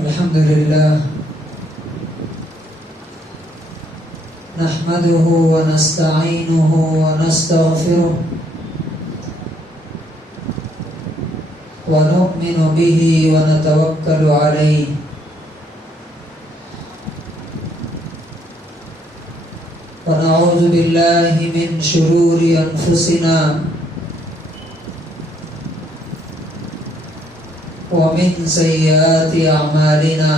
الحمد لله نحمده ونستعينه ونستغفره ونؤمن به ونتوكل عليه ونعوذ بالله من شرور أنفسنا ومن سيئات أعمالنا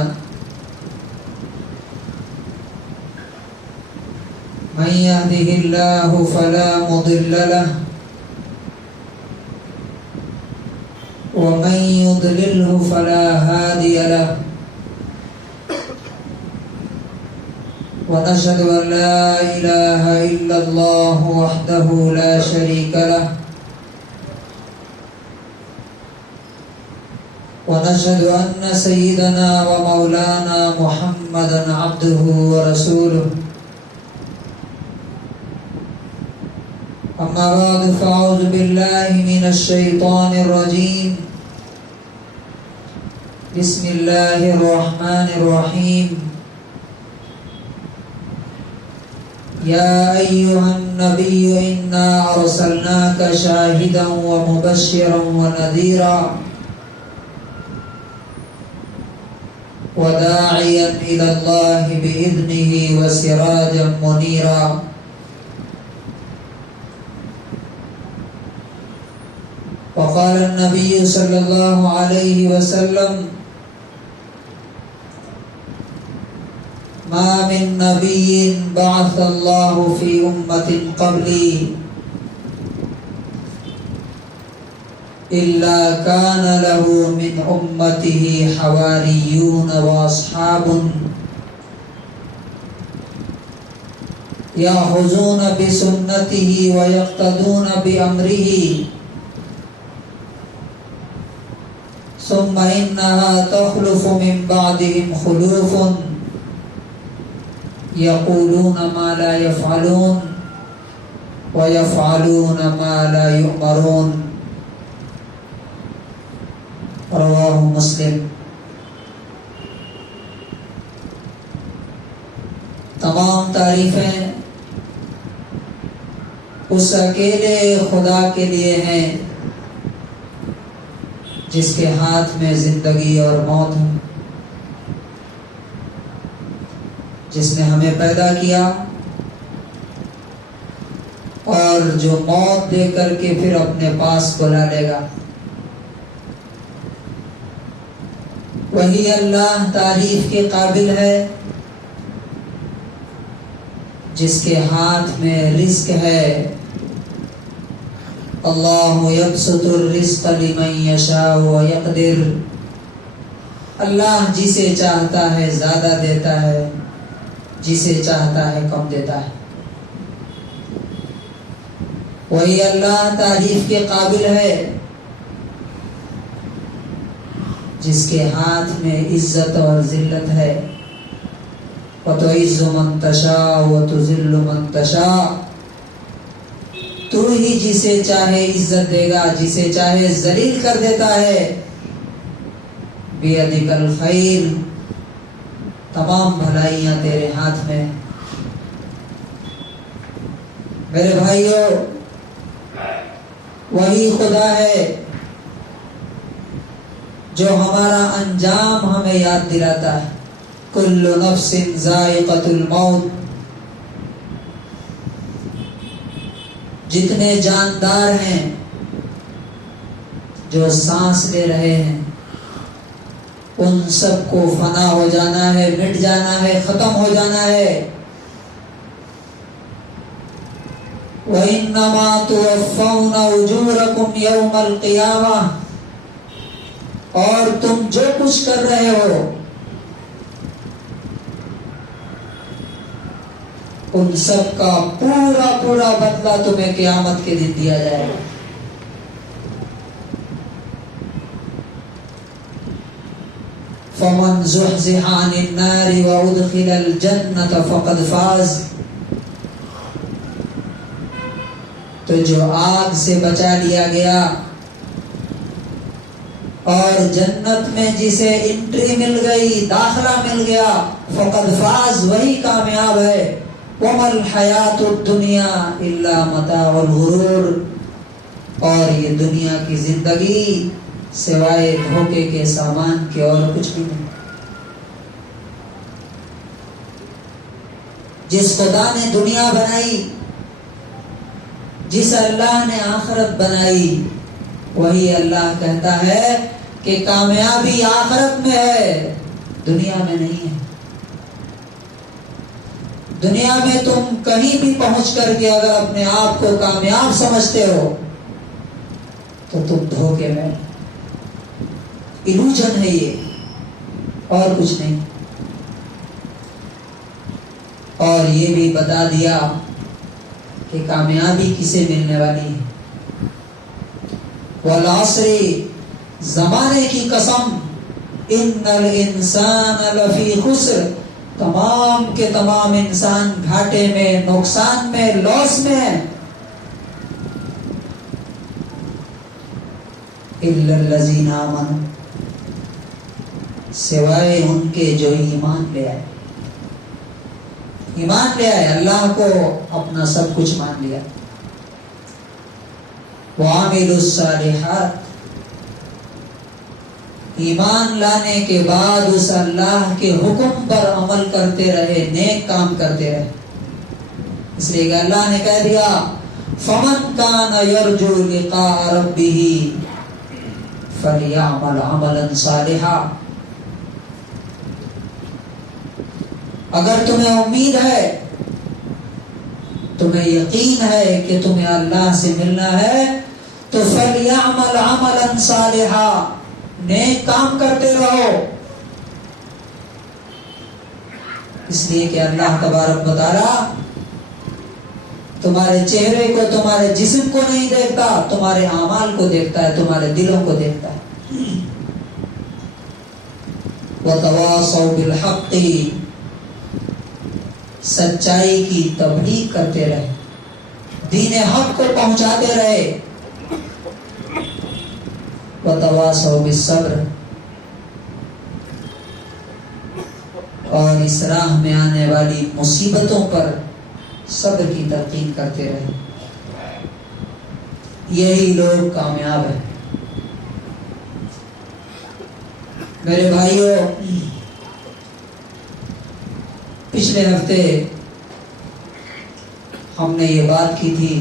من يهده الله فلا مضل له ومن يضلله فلا هادي له ونشهد أن لا إله إلا الله وحده لا شريك له ونشهد أن سيدنا ومولانا محمدا عبده ورسوله أما بعد فأعوذ بالله من الشيطان الرجيم بسم الله الرحمن الرحيم يا أيها النبي إنا أرسلناك شاهدا ومبشرا ونذيرا وداعيا إلى الله بإذنه وسراجا منيرا وقال النبي صلى الله عليه وسلم ما من نبي بعث الله في أمة قبلي إلا كان له من أمته حواريون وأصحاب يأخذون بسنته ويقتدون بأمره ثم إنها تخلف من بعدهم خلوف يقولون ما لا يفعلون ويفعلون ما لا يؤمرون رواہ مسلم۔ تمام تعریفیں اس اکیلے خدا کے لیے ہیں جس کے ہاتھ میں زندگی اور موت ہے، جس نے ہمیں پیدا کیا اور جو موت دے کر کے پھر اپنے پاس بلا لے گا، وہی اللہ تعریف کے قابل ہے جس کے ہاتھ میں رزق ہے۔ اللہ یبسط الرزق لمن یشاء ویقدر، اللہ جسے چاہتا ہے زیادہ دیتا ہے، جسے چاہتا ہے کم دیتا ہے۔ وہی اللہ تعریف کے قابل ہے جس کے ہاتھ میں عزت اور ذلت ہے۔ وَتُعِزُّ مَن تَشَاءُ وَتُذِلُّ مَن تَشَاءُ، تو ہی جسے چاہے عزت دے گا، جسے چاہے ذلیل کر دیتا ہے۔ بِيَدِكَ الْخَيْرُ، تمام بھلائیاں تیرے ہاتھ میں۔ میرے بھائیوں، وہی خدا ہے جو ہمارا انجام ہمیں یاد دلاتا ہے۔ کل نفس ذائقۃ الموت، جتنے جاندار ہیں جو سانس لے رہے ہیں ان سب کو فنا ہو جانا ہے، مٹ جانا ہے، ختم ہو جانا ہے۔ وَإِنَّمَا تُوَفَّوْنَ أُجُورَكُمْ يَوْمَ الْقِيَامَةِ، اور تم جو کچھ کر رہے ہو ان سب کا پورا پورا بدلہ تمہیں قیامت کے دن دیا جائے گا۔ فَمَنْ زُحْزِحَ عَنِ النَّارِ وَأُدْخِلَ الْجَنَّةَ فَقَدْ فَازَ، تو جو آگ سے بچا لیا گیا اور جنت میں جسے انٹری مل گئی، داخلہ مل گیا، فقد فاز، وہی کامیاب ہے۔ وَمَا الْحَيَاةُ الدُّنْيَا إِلَّا مَتَاعُ الْغُرُورِ، اور یہ دنیا کی زندگی سوائے دھوکے کے سامان کے اور کچھ بھی نہیں۔ جس خدا نے دنیا بنائی، جس اللہ نے آخرت بنائی، وہی اللہ کہتا ہے کہ کامیابی آخرت میں ہے، دنیا میں نہیں ہے۔ دنیا میں تم کہیں بھی پہنچ کر کے اگر اپنے آپ کو کامیاب سمجھتے ہو تو تم دھوکے میں، الوژن ہے یہ، اور کچھ نہیں۔ اور یہ بھی بتا دیا کہ کامیابی کسے ملنے والی ہے۔ والعصر، زمانے کی قسم، ان الانسان لفی خسر، تمام کے تمام انسان گھاٹے میں، نقصان میں، لاس میں ہیں۔ الا الذین آمنوا، سوائے ان کے جو ایمان لے آئے، ایمان لے آئے، اللہ کو اپنا سب کچھ مان لیا۔ وعملوا الصالحات، ایمان لانے کے بعد اس اللہ کے حکم پر عمل کرتے رہے، نیک کام کرتے رہے۔ اس لیے کہ اللہ نے کہہ دیا فَمَنْ كَانَ يَرْجُو لِقَاءَ رَبِّهِ فَلْيَعْمَلْ عَمَلًا صَالِحًا، اگر تمہیں امید ہے، تمہیں یقین ہے کہ تمہیں اللہ سے ملنا ہے، تو فَلْيَعْمَلْ عَمَلًا صَالِحًا، نیک کام کرتے رہو۔ اس لیے کہ اللہ تبارک و تعالی تمہارے چہرے کو، تمہارے جسم کو نہیں دیکھتا، تمہارے اعمال کو دیکھتا ہے، تمہارے دلوں کو دیکھتا ہے۔ وَتَوَاصَوْا بِالْحَقِّ، سچائی کی تبلیغ کرتے رہے، دین حق کو پہنچاتے رہے۔ وَتَوَاصَوْا بِالصَّبْرِ، اور اس راہ میں آنے والی مصیبتوں پر صبر کی تلقین کرتے رہے۔ یہی لوگ کامیاب ہیں۔ میرے بھائیوں، پچھلے ہفتے ہم نے یہ بات کی تھی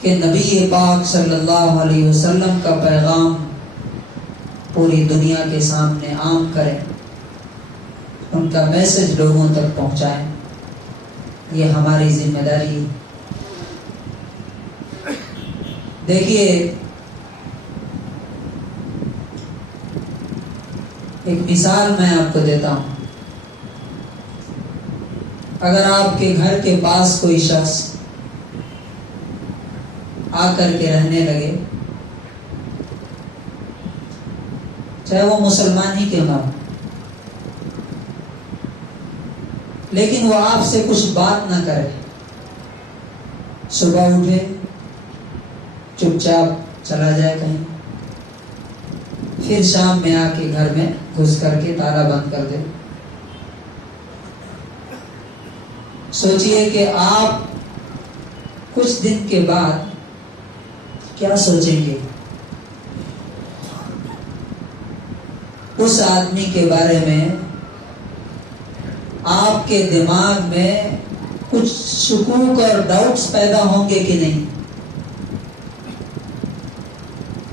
کہ نبی پاک صلی اللہ علیہ وسلم کا پیغام پوری دنیا کے سامنے عام کریں، ان کا میسج لوگوں تک پہنچائیں، یہ ہماری ذمہ داری ہے۔ دیکھیے، ایک مثال میں آپ کو دیتا ہوں۔ اگر آپ کے گھر کے پاس کوئی شخص آ کر کے رہنے لگے، چاہے وہ مسلمان ہی کیوں نہ ہو، لیکن وہ آپ سے کچھ بات نہ کرے، صبح اٹھے چپ چاپ چلا جائے کہیں، پھر شام میں آ کے گھر میں گھس کر کے تالا بند کر دے، سوچئے کہ آپ کچھ دن کے بعد کیا سوچیں گے؟ اس آدمی کے بارے میں آپ کے دماغ میں کچھ شکوک اور ڈاؤٹس پیدا ہوں گے کہ نہیں؟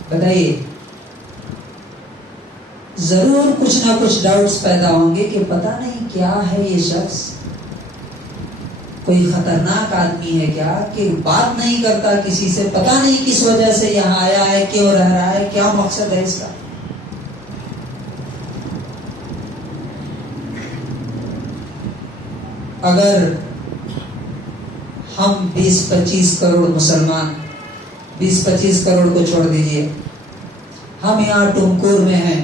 بتائیے، ضرور کچھ نہ کچھ ڈاؤٹس پیدا ہوں گے کہ پتہ نہیں کیا ہے یہ شخص، کوئی خطرناک آدمی ہے کیا، کہ بات نہیں کرتا کسی سے، پتہ نہیں کس وجہ سے یہاں آیا ہے، کیوں رہ رہا ہے، کیا مقصد ہے اس کا۔ اگر ہم 20-25 کروڑ مسلمان، 20-25 کروڑ کو چھوڑ دیجئے، ہم یہاں ٹمکور میں ہیں،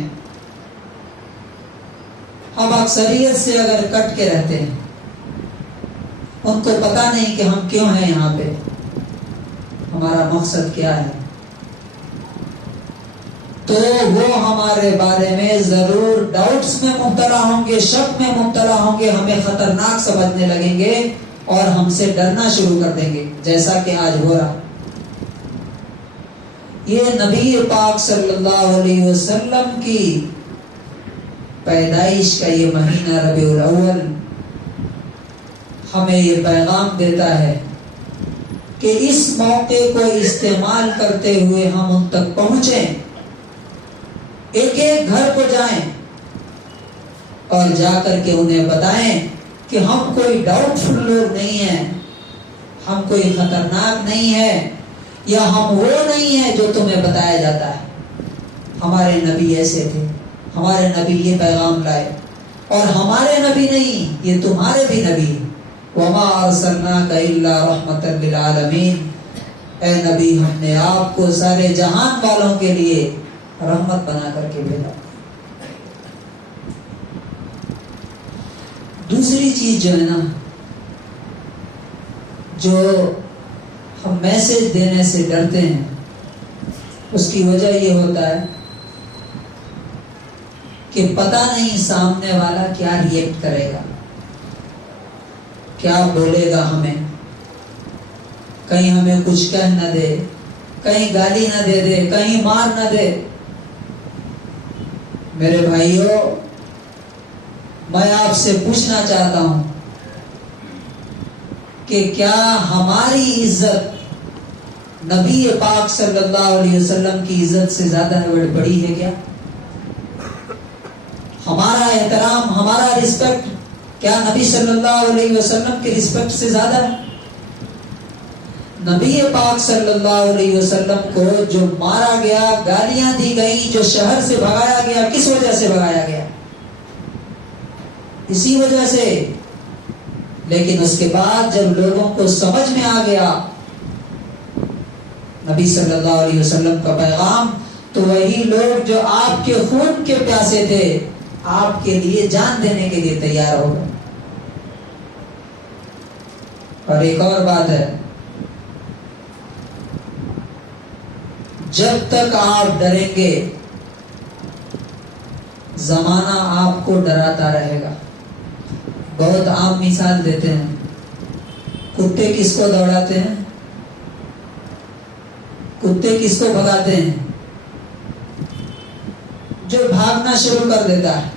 ہم اکثریت سے اگر کٹ کے رہتے ہیں، ان کو پتہ نہیں کہ ہم کیوں ہیں یہاں پہ، ہمارا مقصد کیا ہے، تو وہ ہمارے بارے میں ضرور ڈاؤٹس میں مبتلا ہوں گے، شک میں مبتلا ہوں گے، ہمیں خطرناک سمجھنے لگیں گے اور ہم سے ڈرنا شروع کر دیں گے، جیسا کہ آج ہو رہا۔ یہ نبی پاک صلی اللہ علیہ وسلم کی پیدائش کا یہ مہینہ ربیع الاول ہمیں یہ پیغام دیتا ہے کہ اس موقع کو استعمال کرتے ہوئے ہم ان تک پہنچیں، ایک ایک گھر کو جائیں اور جا کر کے انہیں بتائیں کہ ہم کوئی ڈاؤٹ فل لوگ نہیں ہیں، ہم کوئی خطرناک نہیں ہے، یا ہم وہ نہیں ہیں جو تمہیں بتایا جاتا ہے۔ ہمارے نبی ایسے تھے، ہمارے نبی یہ پیغام لائے، اور ہمارے نبی نہیں، یہ تمہارے بھی نبی ہیں۔ وَمَا أَرْسَلْنَاكَ إِلَّا رَحْمَةً لِلْعَالَمِينَ، اے نبی ہم نے آپ کو سارے جہان والوں کے لیے رحمت بنا کر کے بھیجا۔ دوسری چیز جو ہے نا، جو ہم میسج دینے سے ڈرتے ہیں، اس کی وجہ یہ ہوتا ہے کہ پتہ نہیں سامنے والا کیا ریئیکٹ کرے گا، کیا بولے گا ہمیں، کہیں ہمیں کچھ کہہ نہ دے، کہیں گالی نہ دے دے، کہیں مار نہ دے۔ میرے بھائیوں، میں آپ سے پوچھنا چاہتا ہوں کہ کیا ہماری عزت نبی پاک صلی اللہ علیہ وسلم کی عزت سے زیادہ بڑی ہے کیا؟ ہمارا احترام، ہمارا رسپیکٹ کیا نبی صلی اللہ علیہ وسلم کے رسپیکٹ سے زیادہ ہے؟ نبی پاک صلی اللہ علیہ وسلم کو جو مارا گیا، گالیاں دی گئی، جو شہر سے بھگایا گیا، کس وجہ سے بھگایا گیا؟ اسی وجہ سے۔ لیکن اس کے بعد جب لوگوں کو سمجھ میں آ گیا نبی صلی اللہ علیہ وسلم کا پیغام، تو وہی لوگ جو آپ کے خون کے پیاسے تھے، آپ کے لیے جان دینے کے لیے تیار ہو گئے۔ اور ایک اور بات ہے، جب تک آپ ڈریں گے زمانہ آپ کو ڈراتا رہے گا۔ بہت عام مثال دیتے ہیں، کتے کس کو دوڑاتے ہیں؟ کتے کس کو بھگاتے ہیں؟ جو بھاگنا شروع کر دیتا ہے۔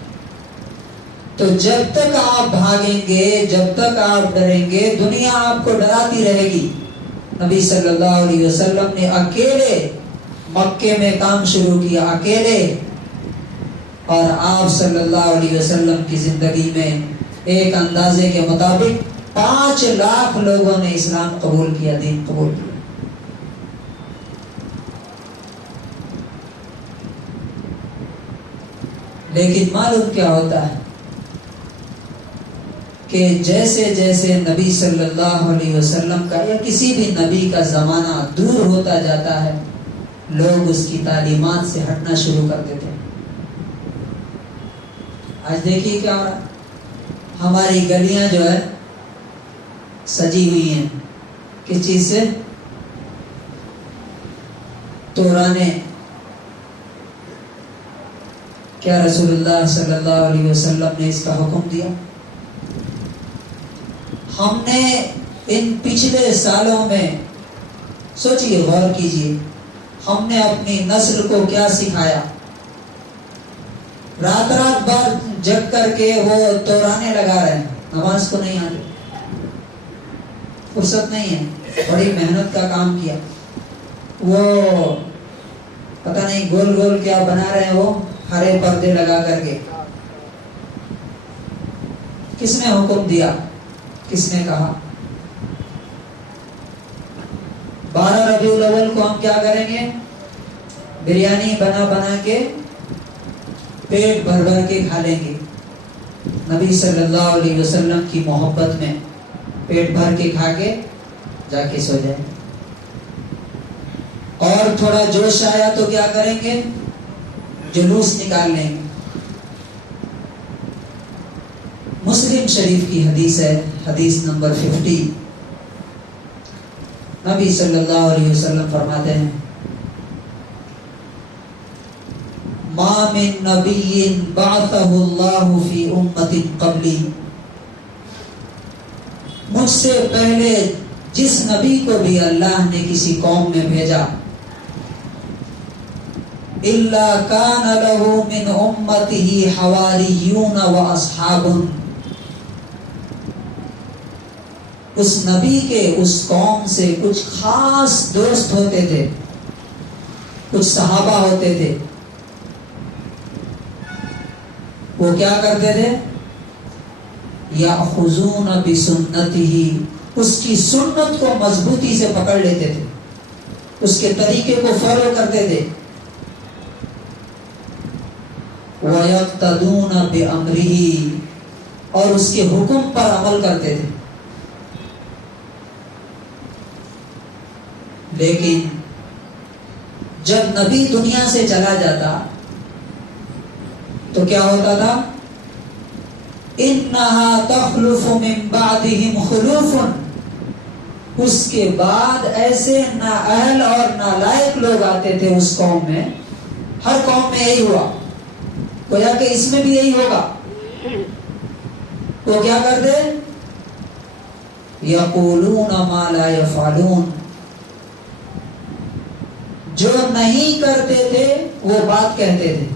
تو جب تک آپ بھاگیں گے، جب تک آپ ڈریں گے، دنیا آپ کو ڈراتی رہے گی۔ نبی صلی اللہ علیہ وسلم نے اکیلے مکے میں کام شروع کیا، اکیلے، اور آپ صلی اللہ علیہ وسلم کی زندگی میں ایک اندازے کے مطابق 5 لاکھ لوگوں نے اسلام قبول کیا، دین قبول کیا۔ لیکن معلوم کیا ہوتا ہے کہ جیسے جیسے نبی صلی اللہ علیہ وسلم کا یا کسی بھی نبی کا زمانہ دور ہوتا جاتا ہے، لوگ اس کی تعلیمات سے ہٹنا شروع کر دیتے ہیں۔ آج دیکھیے کیا ہو رہا ہے، ہماری گلیاں جو ہے سجی ہوئی ہیں کس چیز سے؟ تورانے۔ کیا رسول اللہ صلی اللہ علیہ وسلم نے اس کا حکم دیا؟ ہم نے ان پچھلے سالوں میں سوچئے، غور کیجئے، ہم نے اپنی نسل کو کیا سکھایا؟ رات رات بھر جگ کر کے وہ تورانے لگا رہے ہیں، نماز کو نہیں آتے، فرصت نہیں ہے، بڑی محنت کا کام کیا، وہ پتہ نہیں گول گول کیا بنا رہے ہیں، وہ ہرے پردے لگا کر کے۔ کس نے حکم دیا؟ کس نے کہا؟ 12 ربیع الاول کو ہم کیا کریں گے؟ بریانی بنا بنا کے پیٹ بھر بھر کے کھا لیں گے، نبی صلی اللہ علیہ وسلم کی محبت میں پیٹ بھر کے کھا کے جا کے سو جائیں۔ اور تھوڑا جوش آیا تو کیا کریں گے؟ جلوس نکال لیں گے۔ مسلم شریف کی حدیث ہے، حدیث نمبر 50، نبی صلی اللہ علیہ وسلم فرماتے ہیں ما من نبی بعثہ اللہ فی امت قبلی، مجھ سے پہلے جس نبی کو بھی اللہ نے کسی قوم میں بھیجا، الا کان لہ من امتہ حواریون و اصحاب، اس نبی کے اس قوم سے کچھ خاص دوست ہوتے تھے، کچھ صحابہ ہوتے تھے۔ وہ کیا کرتے تھے؟ یاخذون بسنتہ، اس کی سنت کو مضبوطی سے پکڑ لیتے تھے، اس کے طریقے کو فالو کرتے تھے۔ وَيَقْتَدُونَ بِأَمْرِهِ، اور اس کے حکم پر عمل کرتے تھے۔ لیکن جب نبی دنیا سے چلا جاتا تو کیا ہوتا تھا؟ اِنَّهَا تَخْلُفُ مِن بَعْدِهِمْ خُلُوفٌ، اس کے بعد ایسے نااہل اور نالائق لوگ آتے تھے اس قوم میں۔ ہر قوم میں یہی ہوا، گویا کہ اس میں بھی یہی ہوگا۔ وہ کیا کرتے؟ یقولون ما لا یفعلون، جو نہیں کرتے تھے وہ بات کہتے تھے،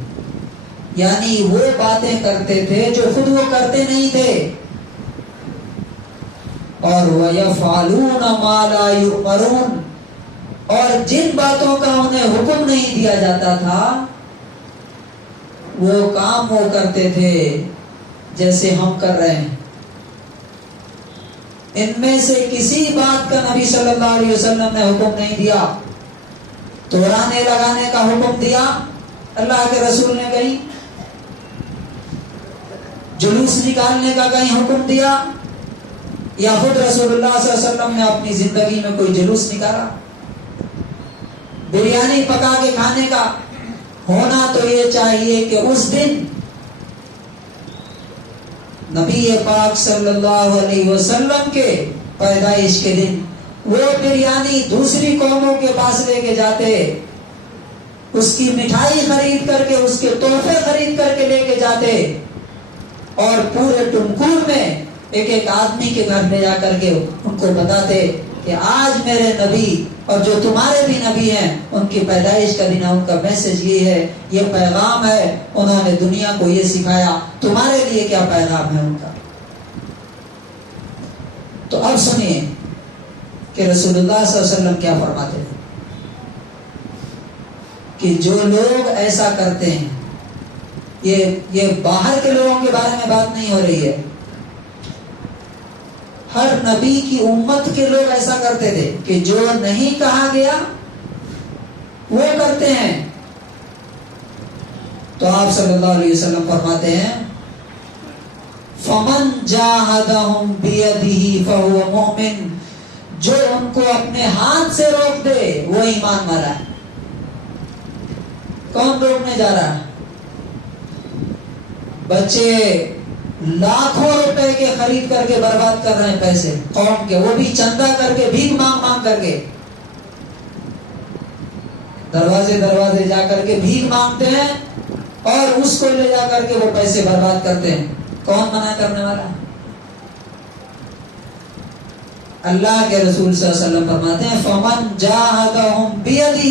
یعنی وہ باتیں کرتے تھے جو خود وہ کرتے نہیں تھے۔ اور وَيَفْعَلُونَ مَا لَا يُؤْمَرُونَ، اور جن باتوں کا انہیں حکم نہیں دیا جاتا تھا وہ کام وہ کرتے تھے جیسے ہم کر رہے ہیں۔ ان میں سے کسی بات کا نبی صلی اللہ علیہ وسلم نے حکم نہیں دیا۔ توڑانے لگانے کا حکم دیا اللہ کے رسول نے کہیں، جلوس نکالنے کا کہیں حکم دیا، یا خود رسول اللہ صلی اللہ علیہ وسلم نے اپنی زندگی میں کوئی جلوس نکالا؟ بریانی پکا کے کھانے کا ہونا تو یہ چاہیے کہ اس دن نبی پاک صلی اللہ علیہ وسلم کے پیدائش کے دن وہ بریانی دوسری قوموں کے پاس لے کے جاتے، اس کی مٹھائی خرید کر کے، اس کے تحفے خرید کر کے لے کے جاتے، اور پورے ٹمکور میں ایک ایک آدمی کے گھر میں جا کر کے ان کو بتاتے کہ آج میرے نبی اور جو تمہارے بھی نبی ہیں ان کی پیدائش کا دن ہے، ان کا میسج یہ ہے، یہ پیغام ہے، انہوں نے دنیا کو یہ سکھایا، تمہارے لیے کیا پیغام ہے ان کا۔ تو اب سنیے کہ رسول اللہ صلی اللہ علیہ وسلم کیا فرماتے ہیں کہ جو لوگ ایسا کرتے ہیں، یہ باہر کے لوگوں کے بارے میں بات نہیں ہو رہی ہے، ہر نبی کی امت کے لوگ ایسا کرتے تھے کہ جو نہیں کہا گیا وہ کرتے ہیں۔ تو آپ صلی اللہ علیہ وسلم فرماتے ہیں فَمَنْ جَاهَدَهُمْ بِيَدِهِ فَهُوَ مُؤْمِنٌ، جو ان کو اپنے ہاتھ سے روک دے وہ ایمان والا ہے۔ کون روکنے جا رہا ہے؟ بچے لاکھوں روپے کے خرید کر کے برباد کر رہے ہیں پیسے قوم کے، وہ بھی چندہ کر کے، بھیک مانگ مانگ کر کے، دروازے دروازے جا کر کے بھیک مانگتے ہیں اور اس کو لے جا کر کے وہ پیسے برباد کرتے ہیں۔ کون منع کرنے والا ہے؟ اللہ کے رسول صلی اللہ علیہ وسلم فرماتے ہیں فَمَنْ جَاهَدَهُمْ بِيَدِهِ،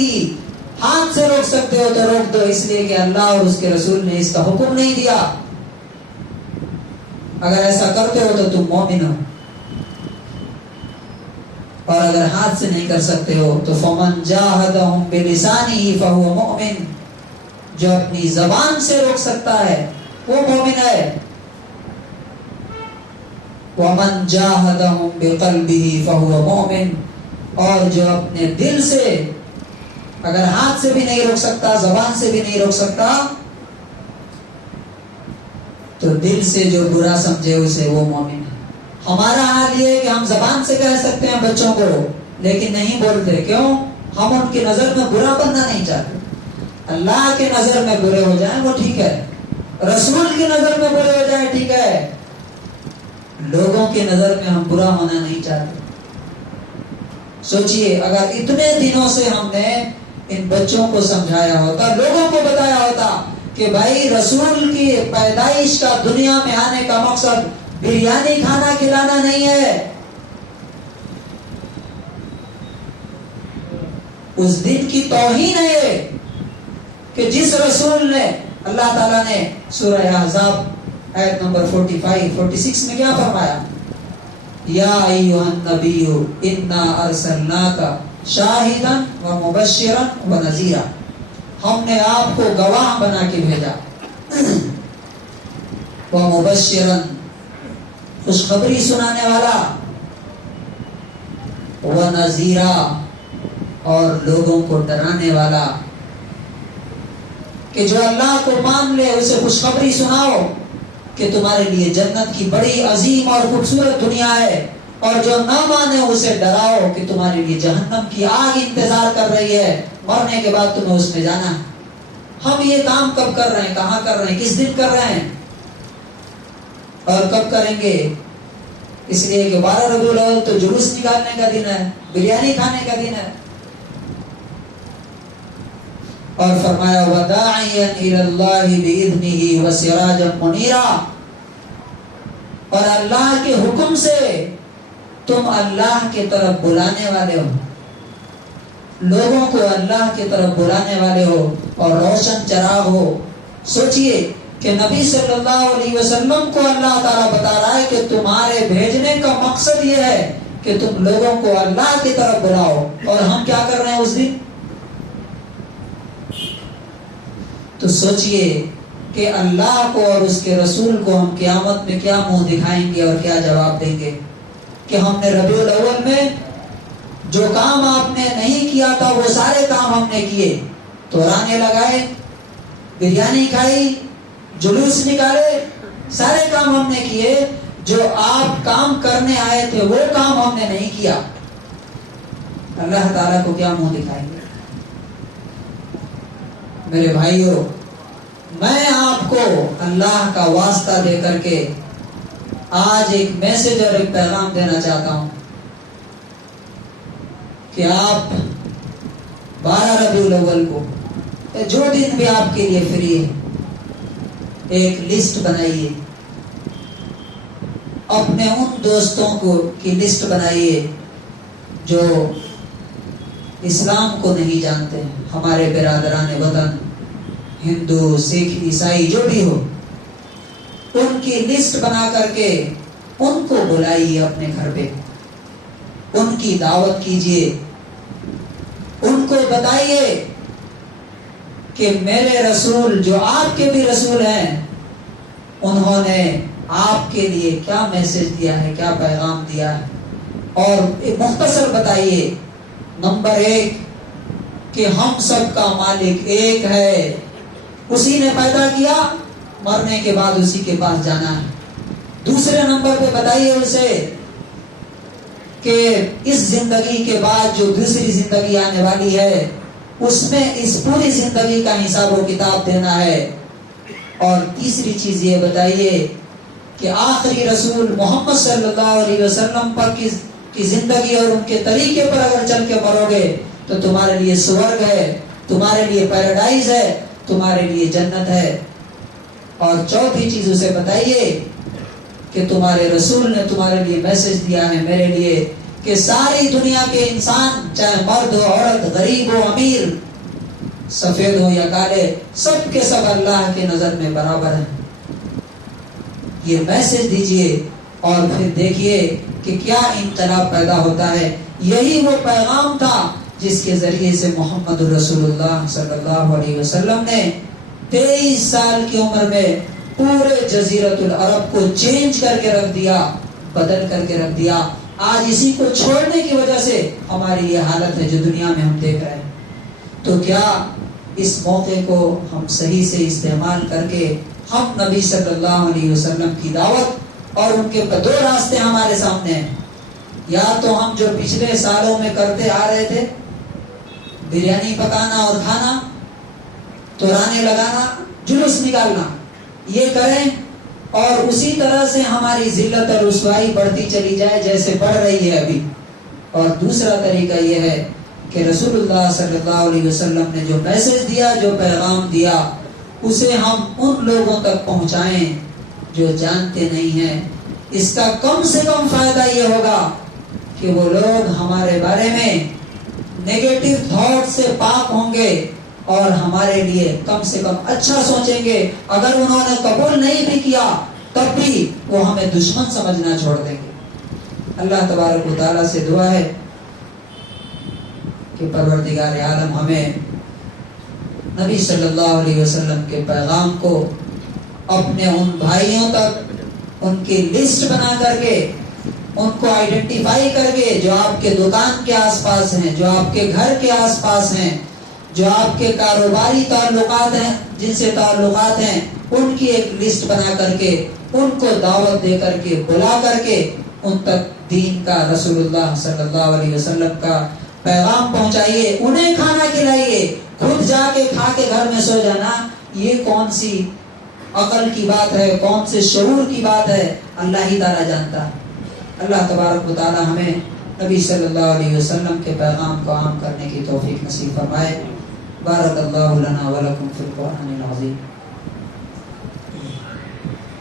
ہاتھ سے روک سکتے ہو تو روک دو، اس لیے کہ اللہ اور اس کے رسول نے اس کا حکم نہیں دیا۔ اگر ایسا کرتے ہو تو تم مومن ہو، اور اگر ہاتھ سے نہیں کر سکتے ہو تو فَمَنْ جَاهَدَهُمْ بِلِسَانِهِ فَهُوَ مُؤْمِنٌ، جو اپنی زبان سے روک سکتا ہے وہ مومن ہے۔ وَمَنْ جَاهَدَهُمْ بِقَلْبِهِ فَهُوَ مُؤْمِنٌ، اور جو اپنے دل سے، اگر ہاتھ سے بھی نہیں روک سکتا، زبان سے بھی نہیں روک سکتا، تو دل سے جو برا سمجھے اسے وہ مومن ہے۔ ہمارا حال یہ ہے کہ ہم زبان سے کہہ سکتے ہیں بچوں کو لیکن نہیں بولتے، کیوں؟ ہم ان کی نظر میں برا بننا نہیں چاہتے۔ اللہ کے نظر میں برے ہو جائیں وہ ٹھیک ہے، رسول کی نظر میں برے ہو جائیں ٹھیک ہے، لوگوں کی نظر میں ہم برا ہونا نہیں چاہتے۔ سوچئے اگر اتنے دنوں سے ہم نے ان بچوں کو سمجھایا ہوتا، لوگوں کو بتایا ہوتا کہ بھائی رسول کی پیدائش کا دنیا میں آنے کا مقصد بریانی کھانا کھلانا نہیں ہے. اس دن کی توہین ہے یہ کہ جس رسول نے اللہ تعالیٰ نے سورہ احزاب آیت نمبر 45-46 میں کیا فرمایا؟ یا ایھا النبی انا ارسلناک شاہدا ومبشرا ونذیرا. ہم نے آپ کو گواہ بنا کے بھیجا، ومبشرا خوشخبری سنانے والا، ونذیرا اور لوگوں کو ڈرانے والا، کہ جو اللہ کو مان لے اسے خوشخبری سناؤ کہ تمہارے لیے جنت کی بڑی عظیم اور خوبصورت دنیا ہے، اور جو نہ مانے اسے ڈراؤ کہ تمہارے لیے جہنم کی آگ انتظار کر رہی ہے، مرنے کے بعد تمہیں اس میں جانا ہے. ہم یہ کام کب کر رہے ہیں، کہاں کر رہے ہیں، کس دن کر رہے ہیں اور کب کریں گے؟ اس لیے کہ 12 ربیع الاول تو جلوس نکالنے کا دن ہے، بریانی کھانے کا دن ہے. اور فرمایا وَدَاعِيًا إِلَى اللَّهِ بِإِذْنِهِ وَسِرَاجًا مُنِيرًا، اور اللہ کے حکم سے تم اللہ کی طرف بلانے والے ہو، لوگوں کو اللہ کی طرف بلانے والے ہو اور روشن چراغ ہو. سوچئے کہ نبی صلی اللہ علیہ وسلم کو اللہ تعالیٰ بتا رہا ہے کہ تمہارے بھیجنے کا مقصد یہ ہے کہ تم لوگوں کو اللہ کی طرف بلاؤ، اور ہم کیا کر رہے ہیں اس دن؟ تو سوچئے کہ اللہ کو اور اس کے رسول کو ہم قیامت میں کیا منہ دکھائیں گے اور کیا جواب دیں گے کہ ہم نے ربیع الاول میں جو کام آپ نے نہیں کیا تھا وہ سارے کام ہم نے کیے، تورانے لگائے، بریانی کھائی، جلوس نکالے، سارے کام ہم نے کیے. جو آپ کام کرنے آئے تھے وہ کام ہم نے نہیں کیا. اللہ تعالیٰ کو کیا منہ دکھائیں گے؟ میرے بھائیوں، میں آپ کو اللہ کا واسطہ دے کر کے آج ایک میسج اور ایک پیغام دینا چاہتا ہوں کہ آپ 12 ربیع الاول کو جو دن بھی آپ کے لیے فری ہے ایک لسٹ بنائیے، اپنے ان دوستوں کو کی لسٹ بنائیے جو اسلام کو نہیں جانتے، ہمارے برادران وطن ہندو، سکھ، عیسائی جو بھی ہو، ان کی لسٹ بنا کر کے ان کو بلائیے اپنے گھر پہ، ان کی دعوت کیجیے، ان کو بتائیے کہ میرے رسول جو آپ کے بھی رسول ہیں انہوں نے آپ کے لیے کیا میسج دیا ہے، کیا پیغام دیا ہے. اور مختصر بتائیے. نمبر 1 کہ ہم سب کا مالک ایک ہے، اسی نے پیدا کیا، مرنے کے بعد اسی کے پاس جانا ہے. دوسرے نمبر پہ بتائیے اسے کہ اس زندگی کے بعد جو دوسری زندگی آنے والی ہے اس میں اس پوری زندگی کا حساب و کتاب دینا ہے. اور تیسری چیز یہ بتائیے کہ آخری رسول محمد صلی اللہ علیہ وسلم پر کی زندگی اور ان کے طریقے پر اگر چل کے مرو گے تو تمہارے لیے سورگ ہے، تمہارے لیے پیراڈائز ہے، تمہارے لیے جنت ہے. اور چوتھی چیز اسے بتائیے کہ تمہارے رسول نے تمہارے لیے میسج دیا ہے، میرے لیے، کہ ساری دنیا کے انسان چاہے مرد ہو، عورت، غریب ہو، امیر، سفید ہو یا کالے، سب کے سب اللہ کی نظر میں برابر ہیں. یہ میسج دیجئے اور پھر دیکھیے کہ کیا انقلاب پیدا ہوتا ہے. یہی وہ پیغام تھا جس کے ذریعے سے محمد رسول اللہ صلی اللہ علیہ وسلم نے 23 سال کی عمر میں پورے جزیرت العرب کو چینج کر کے رکھ دیا، بدل کر کے رکھ دیا. آج اسی کو چھوڑنے کی وجہ سے ہماری یہ حالت ہے جو دنیا میں ہم دیکھ رہے ہیں. تو کیا اس موقع کو ہم صحیح سے استعمال کر کے ہم نبی صلی اللہ علیہ وسلم کی دعوت، اور ان کے 2 راستے ہمارے سامنے ہیں. یا تو ہم جو پچھلے سالوں میں کرتے آ رہے تھے، بریانی پکانا اور کھانا، تورانے لگانا، جلوس نکالنا، یہ کریں اور اسی طرح سے ہماری ذلت اور رسوائی بڑھتی چلی جائے جیسے بڑھ رہی ہے ابھی. اور دوسرا طریقہ یہ ہے کہ رسول اللہ صلی اللہ علیہ وسلم نے جو میسج دیا، جو پیغام دیا، اسے ہم ان لوگوں تک پہنچائیں جو جانتے نہیں ہیں۔ اس کا کم سے کم فائدہ یہ ہوگا کہ وہ لوگ ہمارے بارے میں نیگیٹو تھاٹ سے پاک ہوں گے اور ہمارے لیے کم سے کم اچھا سوچیں گے۔ اگر انہوں نے قبول نہیں بھی کیا تب بھی وہ ہمیں دشمن سمجھنا چھوڑ دیں گے۔ اللہ تبارک و تعالیٰ سے دعا ہے کہ پروردگار عالم ہمیں نبی صلی اللہ علیہ وسلم کے پیغام کو اپنے ان بھائیوں تک ان کی لسٹ بنا کر کے ان کو آئیڈینٹیفائی کر کے جو آپ کے دکان کے آس پاس ہیں، جو آپ کے گھر کے آس پاس ہیں، جو آپ کے کاروباری تعلقات ہیں، جن سے تعلقات ہیں، ان کی ایک لسٹ بنا کر کے ان کو دعوت دے کر کے بلا کر کے ان تک دین کا، رسول اللہ صلی اللہ علیہ وسلم کا پیغام پہنچائیے، انہیں کھانا کھلائیے، خود جا کے کھا کے گھر میں سو جانا، یہ کون سی عقل کی بات ہے، کون سے شعور کی بات ہے، اللہ ہی تعالیٰ جانتا ہے۔ اللہ تبارک و تعالیٰ ہمیں نبی صلی اللہ علیہ وسلم کے پیغام کو عام کرنے کی توفیق نصیب فرمائے۔ بارک اللہ لنا ولکم فی القرآن العظیم۔